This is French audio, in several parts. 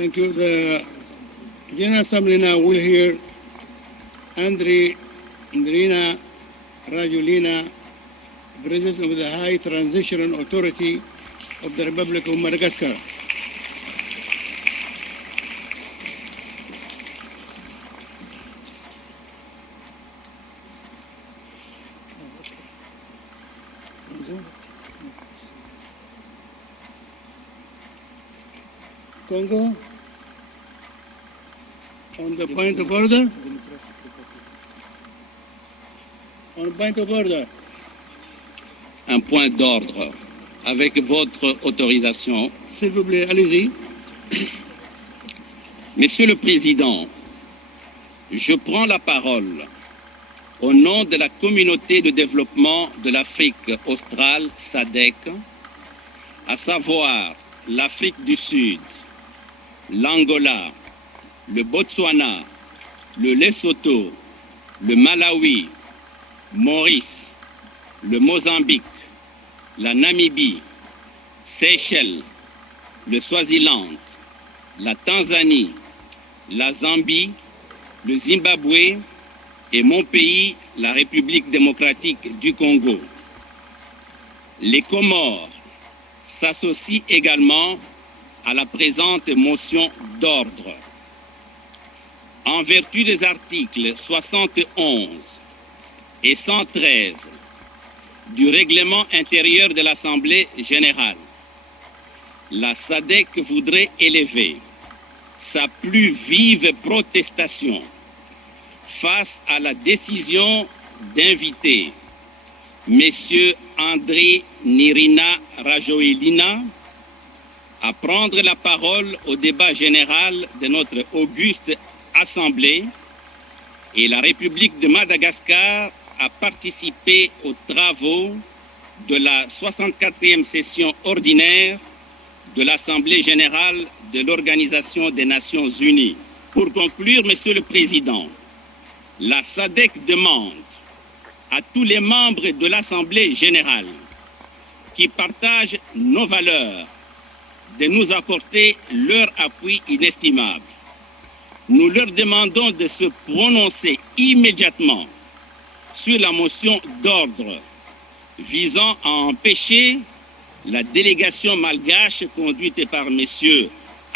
Thank you. The General Assembly now will hear Andry Nirina Rajoelina, President of the High Transitional Authority of the Republic of Madagascar. Congo, on the point of order. On point of order. Un point d'ordre. Avec votre autorisation. S'il vous plaît, allez-y. Monsieur le Président, je prends la parole au nom de la communauté de développement de l'Afrique australe, SADC, à savoir l'Afrique du Sud, l'Angola, le Botswana, le Lesotho, le Malawi, Maurice, le Mozambique, la Namibie, Seychelles, le Swaziland, la Tanzanie, la Zambie, le Zimbabwe et mon pays, la République démocratique du Congo. Les Comores s'associent également à la présente motion d'ordre. En vertu des articles 71 et 113 du règlement intérieur de l'Assemblée générale, la SADC voudrait élever sa plus vive protestation face à la décision d'inviter M. Andry Nirina Rajoelina à prendre la parole au débat général de notre auguste Assemblée et la République de Madagascar a participé aux travaux de la 64e session ordinaire de l'Assemblée générale de l'Organisation des Nations unies. Pour conclure, Monsieur le Président, la SADC demande à tous les membres de l'Assemblée générale qui partagent nos valeurs de nous apporter leur appui inestimable. Nous leur demandons de se prononcer immédiatement sur la motion d'ordre visant à empêcher la délégation malgache conduite par M.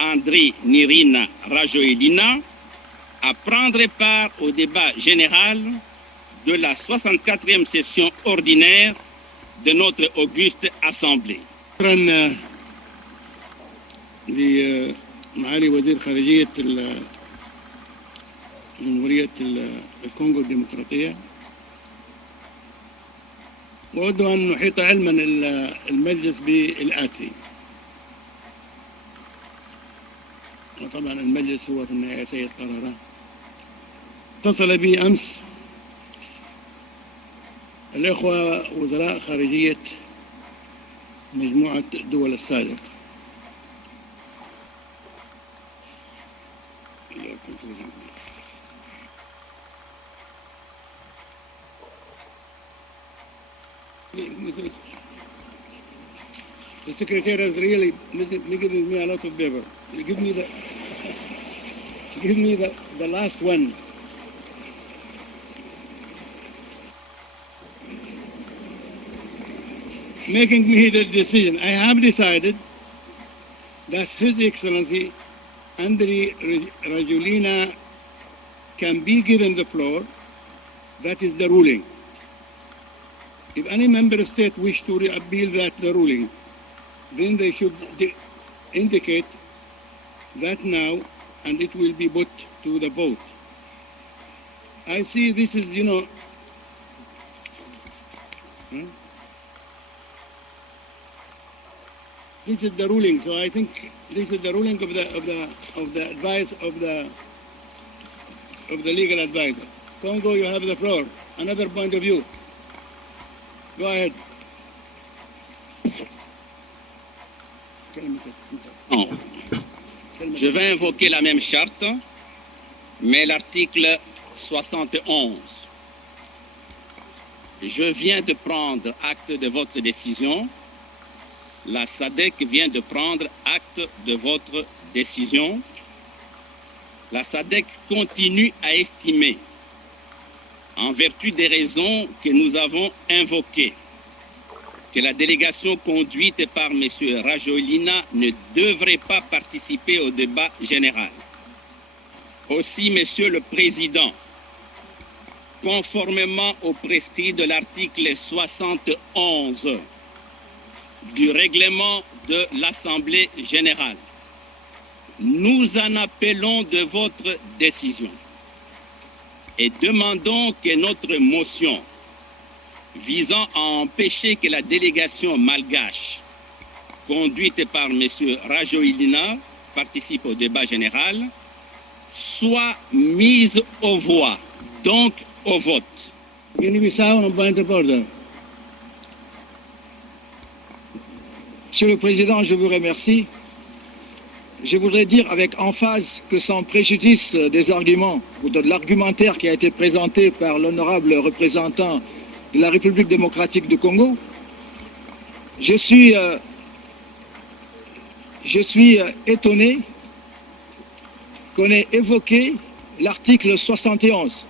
Andry Nirina Rajoelina à prendre part au débat général de la 64e session ordinaire de notre auguste Assemblée. لمعالي وزير خارجية جمهورية الكونغو الديمقراطية، وأود أن نحيط علما المجلس بالآتي. وطبعا المجلس هو في النهاية سيد قراره. اتصل بي أمس الإخوة وزراء خارجية مجموعة دول السادق The secretary is really giving me a lot of paper. Give me the last one. Making me the decision. I have decided that His Excellency Andry Rajoelina can be given the floor. That is the ruling. If any member state wish to appeal the ruling, then they should indicate that now, and it will be put to the vote. I see this is, this is the ruling. So I think this is the ruling of the advice of the legal advisor. Congo, you have the floor. Another point of view. Go ahead. Non. Je vais invoquer la même charte, mais l'article 71. Je viens de prendre acte de votre décision. La SADC vient de prendre acte de votre décision. La SADC continue à estimer, en vertu des raisons que nous avons invoquées, que la délégation conduite par M. Rajoelina ne devrait pas participer au débat général. Aussi, Monsieur le Président, conformément au prescrit de l'article 71 du règlement de l'Assemblée générale, nous en appelons de votre décision et demandons que notre motion visant à empêcher que la délégation malgache conduite par M. Rajoelina participe au débat général soit mise aux voix, donc au vote. Monsieur le Président, je vous remercie. Je voudrais dire avec emphase que sans préjudice des arguments ou de l'argumentaire qui a été présenté par l'honorable représentant de la République démocratique du Congo, je suis étonné qu'on ait évoqué l'article 71.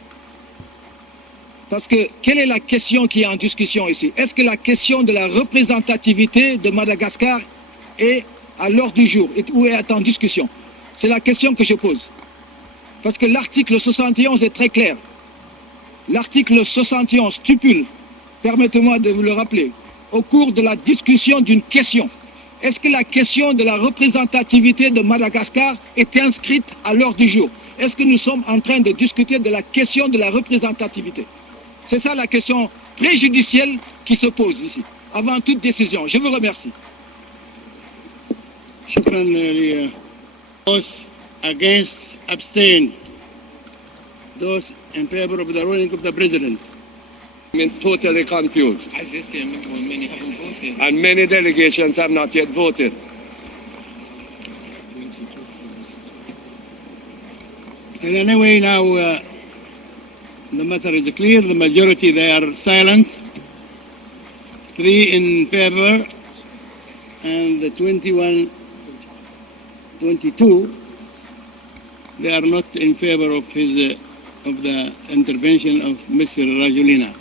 Parce que quelle est la question qui est en discussion ici? Est-ce que la question de la représentativité de Madagascar est à l'ordre du jour ou est en discussion? C'est la question que je pose. Parce que l'article 71 est très clair. L'article 71 stipule, permettez-moi de vous le rappeler, au cours de la discussion d'une question, est-ce que la question de la représentativité de Madagascar est inscrite à l'ordre du jour? Est-ce que nous sommes en train de discuter de la question de la représentativité? C'est ça la question préjudicielle qui se pose ici, avant toute décision. Je vous remercie. Those against, abstain. Those in favor of the ruling of the President. I'm totally confused. And many delegations have not yet voted. And anyway, now the matter is clear. The majority, they are silent. 3 in favor, and the 22, they are not in favor of the intervention of Mr. Rajoelina.